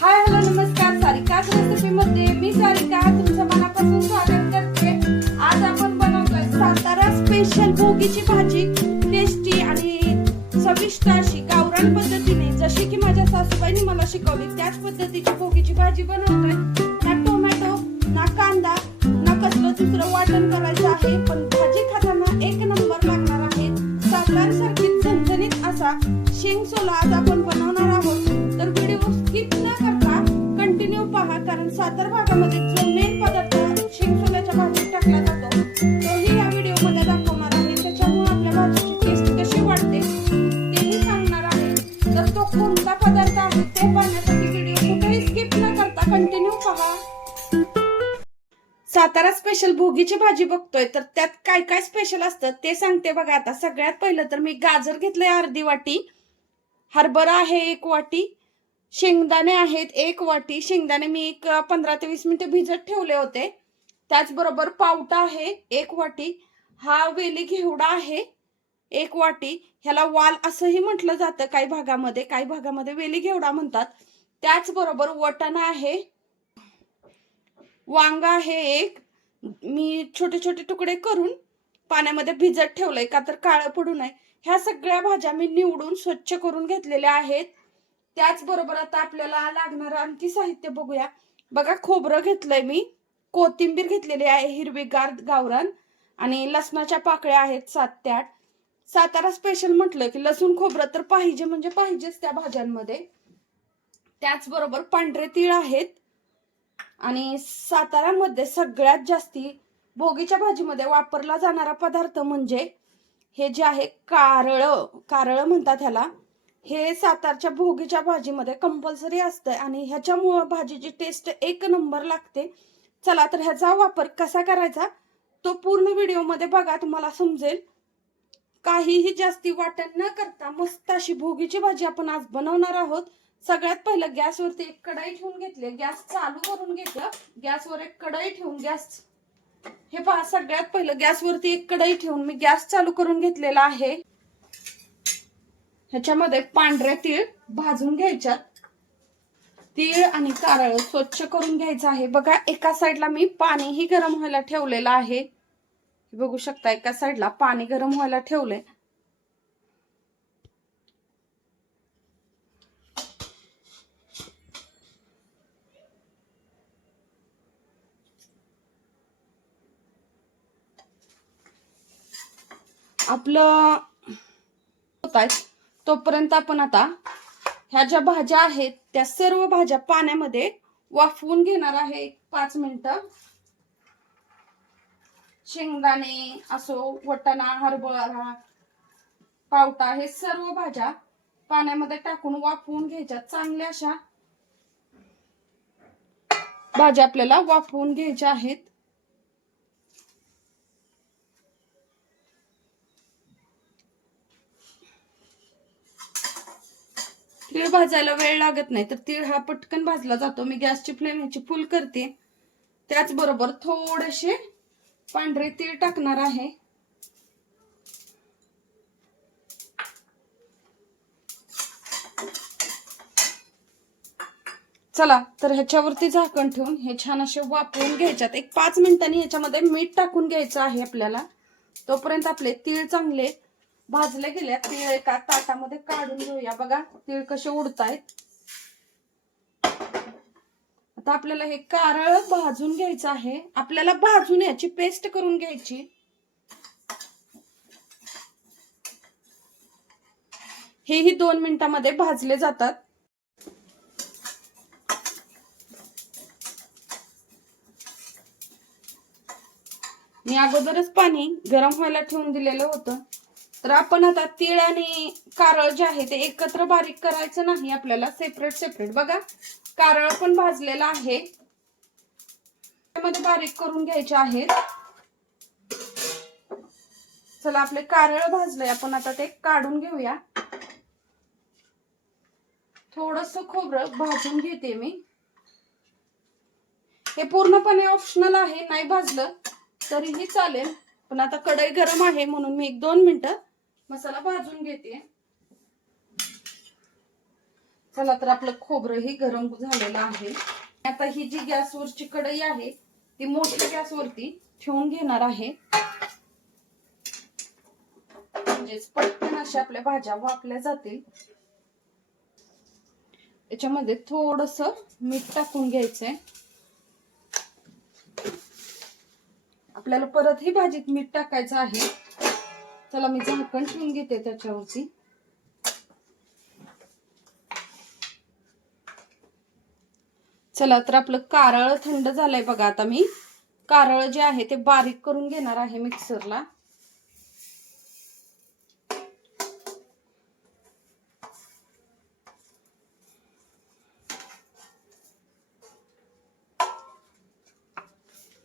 Hi hello नमस्कार. Sarika recipe मध्ये मी सारिका. तुमचं मनापासून स्वागत करते. आज आपण बनवतोय सातारा स्पेशल भोगीची भाजी. टेस्टी आणि चविष्ट अशी गावरान पद्धतीने. जशी की माझ्या सासूबाईने मला शिकवली त्याच पद्धतीची भोगीची भाजी बनवतोय. ना टोमॅटो ना कांदा ना कसलं दुसरं वाटण करायचं आहे. पण भाजी खाताना एक नंबर लागणार आहे. सातारसारखी झणझणीत असा शेंग सोला आज आपण सातार भागामध्ये जो मेन पदार्थ शेंग भाजीत टाकला जातो. तोही या व्हिडिओमध्ये दाखवणार आहे. त्याच्यामुळे आपल्या भाजीची टेस्ट कशी वाढते तेही सांगणार आहे. तर तो कोणता पदार्थ आहे ते पाहण्यासाठी व्हिडिओ कुठेही स्किप न करता कंटिन्यू पहा. सातारा स्पेशल भोगीची भाजी बघतोय. तर त्यात काय काय स्पेशल असतं ते सांगते बघा आता. सगळ्यात पहिलं तर मी गाजर घेतलंय अर्धी वाटी. हरभरा आहे एक वाटी. शेंगदाणे आहेत एक वाटी शेंगदाणे मी एक पंधरा ते वीस मिनिटं भिजत ठेवले होते. त्याचबरोबर पावटा आहे एक वाटी. हा वेली घेवडा आहे एक वाटी. ह्याला वाल असंही म्हटलं जातं काही भागामध्ये. काही भागामध्ये वेली घेवडा म्हणतात. त्याचबरोबर वटाणा आहे. वांगा आहे एक. मी छोटे छोटे तुकडे करून पाण्यामध्ये भिजत ठेवलंय का तर काळं पडू नये. ह्या सगळ्या भाज्या मी निवडून स्वच्छ करून घेतलेल्या आहेत. त्याचबरोबर आता आपल्याला लागणारं आणखी साहित्य बघूया. बघा खोबरं घेतलंय मी. कोथिंबीर घेतलेली आहे हिरवीगार गावरान. आणि लसणाच्या पाकळ्या आहेत सात ते आठ. सातारा स्पेशल म्हटलं की लसूण खोबरं तर पाहिजे म्हणजे पाहिजेच त्या भाज्यांमध्ये. त्याचबरोबर पांढरे तीळ आहेत. आणि सातारामध्ये सगळ्यात जास्ती भोगीच्या भाजीमध्ये वापरला जाणारा पदार्थ म्हणजे हे जे आहे कारळं. कारळं म्हणतात ह्याला. हे सातारच्या भोगीच्या भाजीमध्ये कंपल्सरी असतं आणि ह्याच्यामुळं भाजीची टेस्ट एक नंबर लागते. चला तर ह्याचा वापर कसा करायचा? तो पूर्ण व्हिडिओमध्ये बघा तुम्हाला समजेल. काहीही जास्ती वाटण न करता मस्त अशी भोगीची भाजी आपण आज बनवणार आहोत. सगळ्यात पहिलं गॅसवरती एक कढई ठेवून घेतली. गॅस चालू करून घेतलं. गॅसवर एक कढई ठेवून गॅस हे पहा सगळ्यात पहिलं गॅसवरती एक कढई ठेवून मी गॅस चालू करून घेतलेला आहे. ह्याच्यामध्ये पांढऱ्या तीळ भाजून घ्यायच्यात. तीळ आणि कारळ स्वच्छ करून घ्यायचं आहे. बघा एका साईडला मी पाणीही गरम व्हायला ठेवलेलं आहे. बघू शकता एका साईडला पाणी गरम व्हायला ठेवलंय. आपलं होत आहे. तोपर्यंत आपण आता ह्या ज्या भाज्या आहेत त्या सर्व भाज्या पाण्यामध्ये वाफवून घेणार आहे. पाच मिनिटं. शेंगदाणे असो वटाणा हरभरा पावटा हे सर्व भाज्या पाण्यामध्ये टाकून वाफवून घ्यायच्या. चांगल्या अशा भाज्या आपल्याला वाफवून घ्यायच्या आहेत. तीळ भाजायला वेळ लागत नाही तर तीळ हा पटकन भाजला जातो. मी गॅसची फ्लेम ह्याची फुल करते. त्याचबरोबर थोडेसे पांढरे तीळ टाकणार आहे. चला तर ह्याच्यावरती झाकण ठेवून हे छान असे वापरून घ्यायच्यात. एक पाच मिनिटांनी ह्याच्यामध्ये मीठ टाकून घ्यायचं आहे आपल्याला. तोपर्यंत आपले तीळ चांगले भाजले गेले तीळ एका ताटामध्ये काढून घेऊया. बघा तीळ कसे उडतायत. आता आपल्याला हे कारळ भाजून घ्यायचं आहे. आपल्याला भाजून याची पेस्ट करून घ्यायची. हेही दोन मिनिटांमध्ये भाजले जातात. मी अगोदरच पाणी गरम व्हायला ठेवून दिलेलं होतं. तर आपण आता तीळ आणि कारळ जे आहे ते एकत्र बारीक करायचं नाही आपल्याला सेपरेट सेपरेट बघा कारळ पण भाजलेला आहे. त्यामध्ये बारीक करून घ्यायचे आहेत. चला आपले कारळ भाजले आपण आता ते काढून घेऊया. थोडस खोबरं भाजून घेते मी. हे पूर्णपणे ऑप्शनल आहे नाही भाजलं तरीही चालेल. पण आता कढई गरम आहे म्हणून मी एक दोन मिनिटं मसाला भाजून घेते. चला तर आपलं खोबरंही गरम झालेलं आहे. आता ही जी गॅसवरची कढई आहे ती मोठ्या गॅसवरती ठेवून घेणार आहे. म्हणजेच पटकन अशा आपल्या भाज्या वापल्या जातील. याच्यामध्ये थोडस मीठ टाकून घ्यायचंय. आपल्याला परत ही भाजीत मीठ टाकायचं आहे. चला मी झाकण ठेवून घेते त्याच्यावरती. चला तर आपलं कारळ थंड झालंय बघा आता मी. कारळ जे आहे ते बारीक करून घेणार आहे मिक्सरला.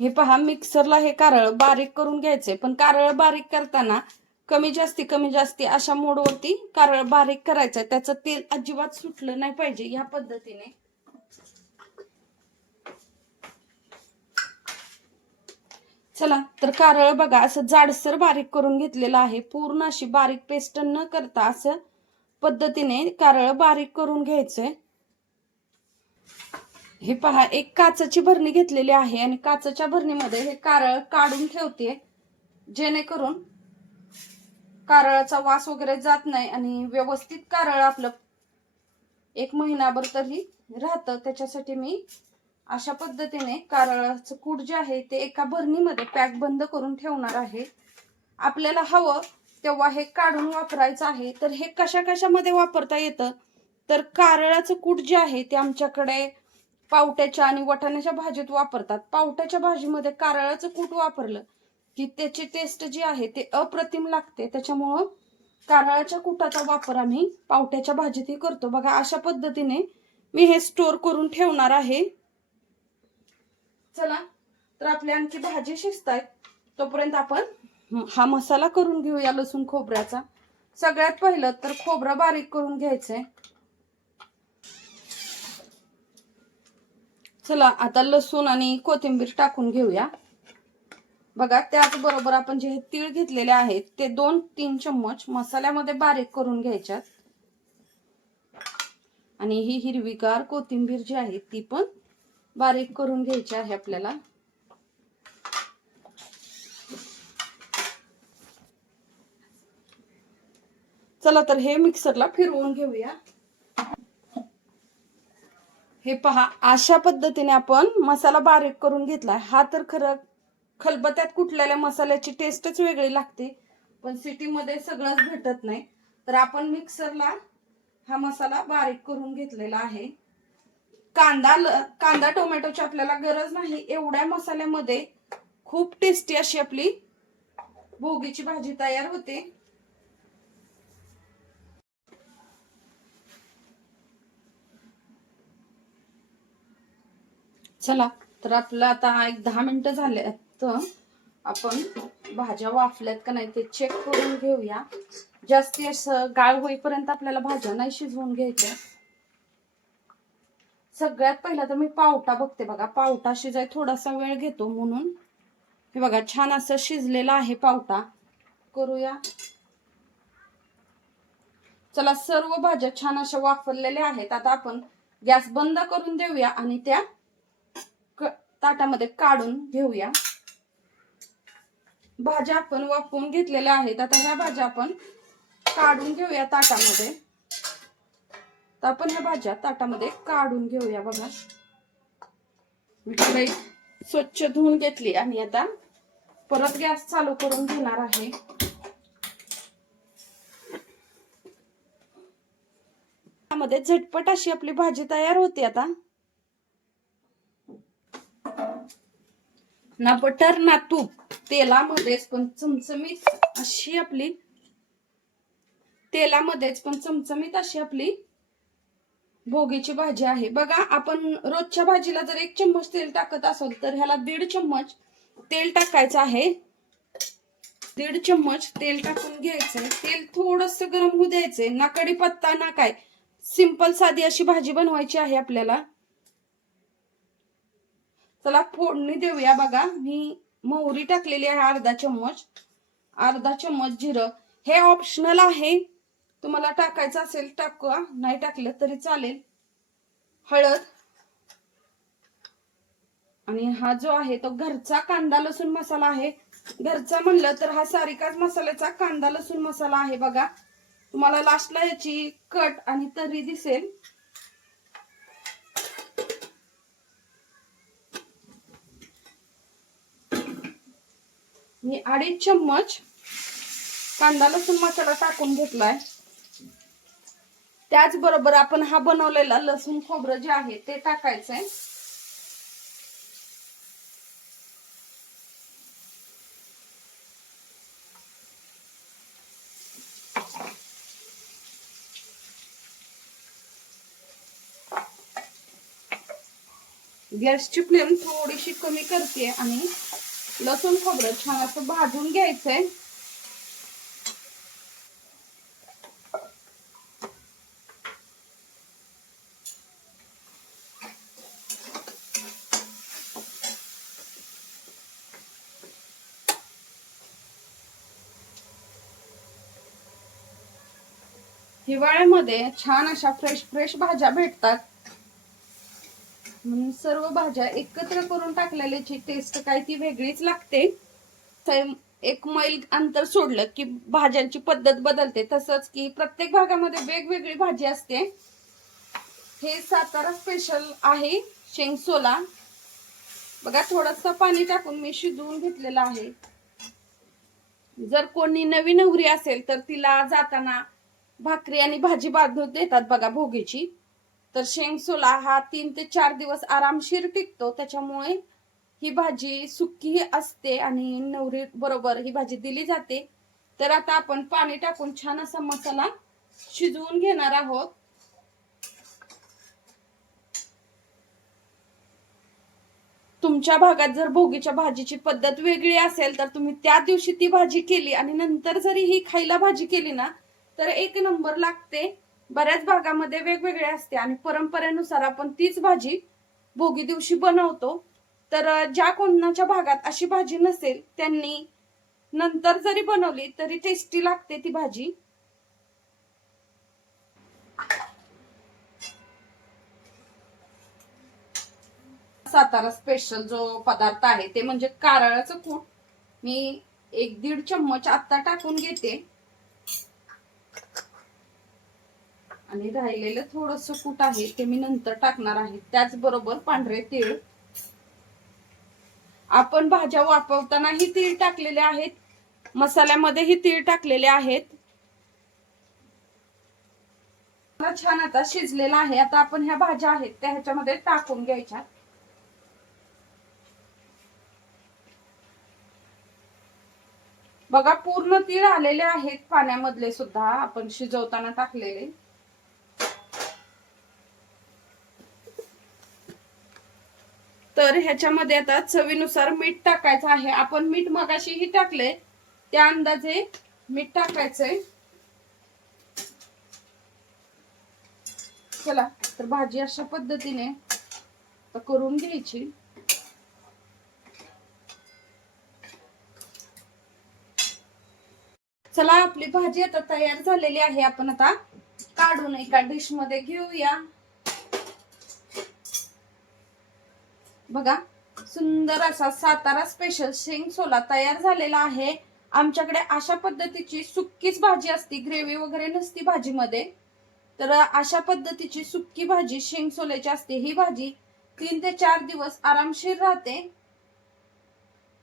हे पहा मिक्सरला हे कारळ बारीक करून घ्यायचे पण कारळ बारीक करताना कमी जास्ती कमी जास्ती अशा मोडवरती कारळ बारीक करायचं त्याचं तेल अजिबात सुटलं नाही पाहिजे या पद्धतीने. चला तर कारळ बघा असं जाडसर बारीक करून घेतलेलं आहे. पूर्ण अशी बारीक पेस्ट न करता असं पद्धतीने कारळ बारीक करून घ्यायचंय. हे पहा एक काचची भरणी घेतलेली आहे आणि काचच्या भरणीमध्ये हे कारळ काढून ठेवते जेणेकरून कारळाचा वास वगैरे जात नाही आणि व्यवस्थित कारळ आपलं एक महिनाभर तरी राहतं. त्याच्यासाठी मी अशा पद्धतीने कारळाचं कूट जे आहे ते एका भरणीमध्ये पॅक बंद करून ठेवणार आहे. आपल्याला हवं तेव्हा हे काढून वापरायचं आहे. तर हे कशा कशामध्ये वापरता येतं? तर कारळाचं कूट जे आहे ते आमच्याकडे पावट्याच्या आणि वटाण्याच्या भाजीत वापरतात. पावट्याच्या भाजीमध्ये कारळाचं कूट वापरलं की त्याची टेस्ट जी आहे ते अप्रतिम लागते. त्याच्यामुळं कारळाच्या कुटाचा वापर आम्ही पावट्याच्या भाजीतही करतो. बघा अशा पद्धतीने मी हे स्टोर करून ठेवणार आहे. चला तर आपली आणखी भाजी शिजतायत तोपर्यंत आपण हा मसाला करून घेऊया लसूण खोबऱ्याचा. सगळ्यात पहिलं तर खोबरं बारीक करून घ्यायचंय. चला आता लसूण आणि कोथिंबीर टाकून घेऊया. बघा त्याचबरोबर आपण जे हे तीळ घेतलेले आहेत ते दोन तीन चम्मच मसाल्यामध्ये बारीक करून घ्यायच्यात. आणि ही हिरवीगार कोथिंबीर जी आहे ती पण बारीक करून घ्यायची आहे आपल्याला. चला तर हे मिक्सरला फिरवून घेऊया. हे पहा अशा पद्धतीने आपण मसाला बारीक करून घेतलाय. हा तर खरं खलबत्यात कुठलेल्या मसाल्याची टेस्टच वेगळी लागते. पण सिटीमध्ये सगळंच भेटत नाही. तर आपण मिक्सरला हा मसाला बारीक करून घेतलेला आहे. कांदा ल- कांदा टोमॅटोची आपल्याला गरज नाही. एवढ्या मसाल्यामध्ये खूप टेस्टी अशी आपली भोगीची भाजी तयार होते. चला तर आपलं आता एक दहा मिनिटं झाले तर आपण भाज्या वाफल्यात का नाही ते चेक करून घेऊया. जास्ती असं गाळ होईपर्यंत आपल्याला भाज्या नाही शिजवून घ्यायच्या. सगळ्यात पहिला तर मी पावटा बघते बघा. पावटा शिजाय थोडासा वेळ घेतो म्हणून. हे बघा छान असं शिजलेला आहे पावटा. करूया. चला सर्व भाज्या छान अशा वापरलेल्या आहेत. आता आपण गॅस बंद करून देऊया आणि त्या ताटामध्ये काढून घेऊया. भाज्या आपण वापरून घेतलेल्या आहेत. आता ह्या भाज्या आपण काढून घेऊया ताटामध्ये. तर आपण ह्या भाज्या ताटामध्ये काढून घेऊया बघा. मी स्वच्छ धुवून घेतली आणि आता परत गॅस चालू करून घेणार आहे. त्यामध्ये झटपट अशी आपली भाजी तयार होते आता. ना बटर ना तूप. तेलामध्येच पण चमचमीत अशी आपली तेलामध्येच पण चमचमीत अशी आपली भोगीची भाजी आहे. बघा आपण रोजच्या भाजीला जर एक चम्मच तेल टाकत असेल तर ह्याला दीड चम्मच तेल टाकायचं आहे. दीड चम्मच तेल टाकून घ्यायचंय. तेल थोडस गरम होऊ द्यायचंय. ना कडी पत्ता ना काय. सिंपल साधी अशी भाजी बनवायची आहे आपल्याला. चला फोडणी देऊया बघा. मी मोहरी टाकलेली आहे अर्धा चम्मच अर्धा चम्मच जिरं. हे ऑप्शनल आहे. तुम्हाला टाकायचं असेल टाका नाही टाकलं तरी चालेल. हळद. आणि हा जो आहे तो घरचा कांदा लसूण मसाला आहे. घरचा म्हणलं तर हा सारिकाच मसाल्याचा कांदा लसूण मसाला आहे बघा. तुम्हाला लास्टला याची कट आणि तरी दिसेल. मी अडीच चम्मच कांदा लसूण मसाला टाकून घेतलाय. त्याचबरोबर आपण हा बनवलेला लसूण खोबरं जे आहे ते टाकायचंय. गॅसची फ्लेम थोडीशी कमी करते आणि लसूण खोबरं छान असं भाजून घ्यायचंय. हिवाळ्यामध्ये छान अशा फ्रेश फ्रेश भाज्या भेटतात. म्हणून सर्व भाज्या एकत्र करून टाकलेल्याची टेस्ट काय ती वेगळीच लागते. तर एक मैल अंतर सोडलं की भाज्यांची पद्धत बदलते. तसंच की प्रत्येक भागामध्ये वेगवेगळी भाजी असते. हे सातारा स्पेशल आहे शेंगसोला बघा थोडस पाणी टाकून मी शिजवून घेतलेलं आहे. जर कोणी नवी नवरी असेल तर तिला जाताना भाकरी आणि भाजी बांधून देतात बघा भोगीची. तर शेंगसोला हा तीन ते चार दिवस आरामशीर टिकतो. त्याच्यामुळे ही भाजी सुकी असते आणि नवरी बरोबर ही भाजी दिली जाते. तर आता आपण पाणी टाकून छान असा मसाला शिजवून घेणार आहोत. तुमच्या भागात जर भोगीच्या भाजीची पद्धत वेगळी असेल तर तुम्ही त्या दिवशी ती भाजी केली आणि नंतर जरी ही खायला भाजी केली ना तर एक नंबर लागते. बऱ्याच भागामध्ये वेगवेगळे असते आणि परंपरेनुसार आपण तीच भाजी भोगी दिवशी बनवतो. तर ज्या कोणाच्या भागात अशी भाजी नसेल त्यांनी नंतर जरी बनवली तरी टेस्टी लागते ती भाजी. सातारा स्पेशल जो पदार्थ आहे ते म्हणजे कारळाचं कूट. मी एक दीड चम्मच आत्ता टाकून घेते. आणि राहिलेलं थोडस कूट आहे ते मी नंतर टाकणार आहे. त्याचबरोबर पांढरे तीळ. आपण भाज्या वापरतानाही तीळ टाकलेले आहेत. मसाल्यामध्येही तीळ टाकलेले आहेत. छान आता शिजलेला आहे. आता आपण ह्या भाज्या आहेत त्या ह्याच्यामध्ये टाकून घ्यायच्या. बघा पूर्ण तीळ आलेले आहेत पाण्यामधले सुद्धा. आपण शिजवताना टाकलेले. तर ह्याच्यामध्ये आता चवीनुसार मीठ टाकायचं आहे. आपण मीठ मगाशीही टाकले. त्या अंदाजे मीठ टाकायचंय. चला तर भाजी अशा पद्धतीने करून घ्यायची. चला आपली भाजी आता तयार झालेली आहे. आपण आता काढून एका डिशमध्ये घेऊया. बघा सुंदर असा सातारा स्पेशल शेंग सोला तयार झालेला आहे. आमच्याकडे अशा पद्धतीची सुक्कीच भाजी असती ग्रेव्ही वगैरे नसती भाजीमध्ये. तर अशा पद्धतीची सुक्की भाजी शेंग सोल्याची असते ही भाजी तीन ते चार दिवस आरामशीर राहते.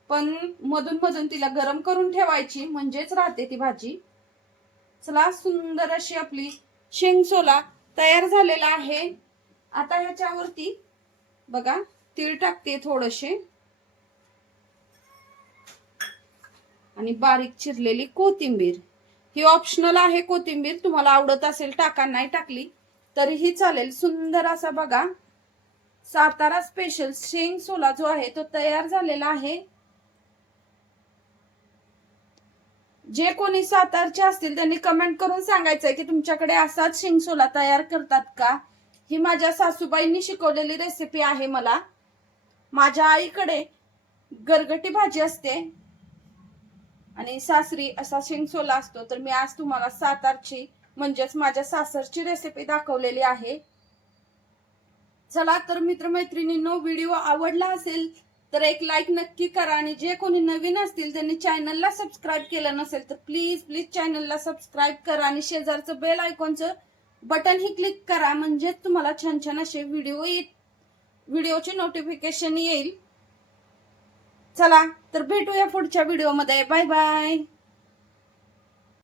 पण मधून मधून तिला गरम करून ठेवायची म्हणजेच राहते ती भाजी. चला सुंदर अशी आपली शेंग सोला तयार झालेला आहे. आता ह्याच्यावरती बघा तीळ टाकते थोडेसे. आणि बारीक चिरलेली कोथिंबीर. ही ऑप्शनल आहे कोथिंबीर. तुम्हाला आवडत असेल टाका नाही टाकली तरीही चालेल. सुंदर असा बघा. सातारा स्पेशल शेंग सोला जो आहे तो तयार झालेला आहे. जे कोणी सातारचे असतील त्यांनी कमेंट करून सांगायचंय की तुमच्याकडे असाच शेंगसोला तयार करतात का? ही माझ्या सासूबाईंनी शिकवलेली रेसिपी आहे मला. माझ्या आईकडे गरगटी भाजी असते. आणि सासरी असा शेंगसोला असतो तर मी आज तुम्हाला सातारची म्हणजेच माझ्या सासरची रेसिपी दाखवलेली आहे. चला तर मित्रमैत्रिणींनो व्हिडिओ आवडला असेल तर एक लाईक नक्की करा. आणि जे कोणी नवीन असतील त्यांनी चॅनलला सबस्क्राईब केलं नसेल तर प्लीज प्लीज चॅनलला सबस्क्राईब करा. आणि शेजारचं बेल आयकॉनचं बटन ही क्लिक करा. म्हणजेच तुम्हाला छान छान असे व्हिडिओ येत व्हिडिओचे नोटिफिकेशन येईल. चला तर भेटूया पुढच्या व्हिडिओमध्ये बाय बाय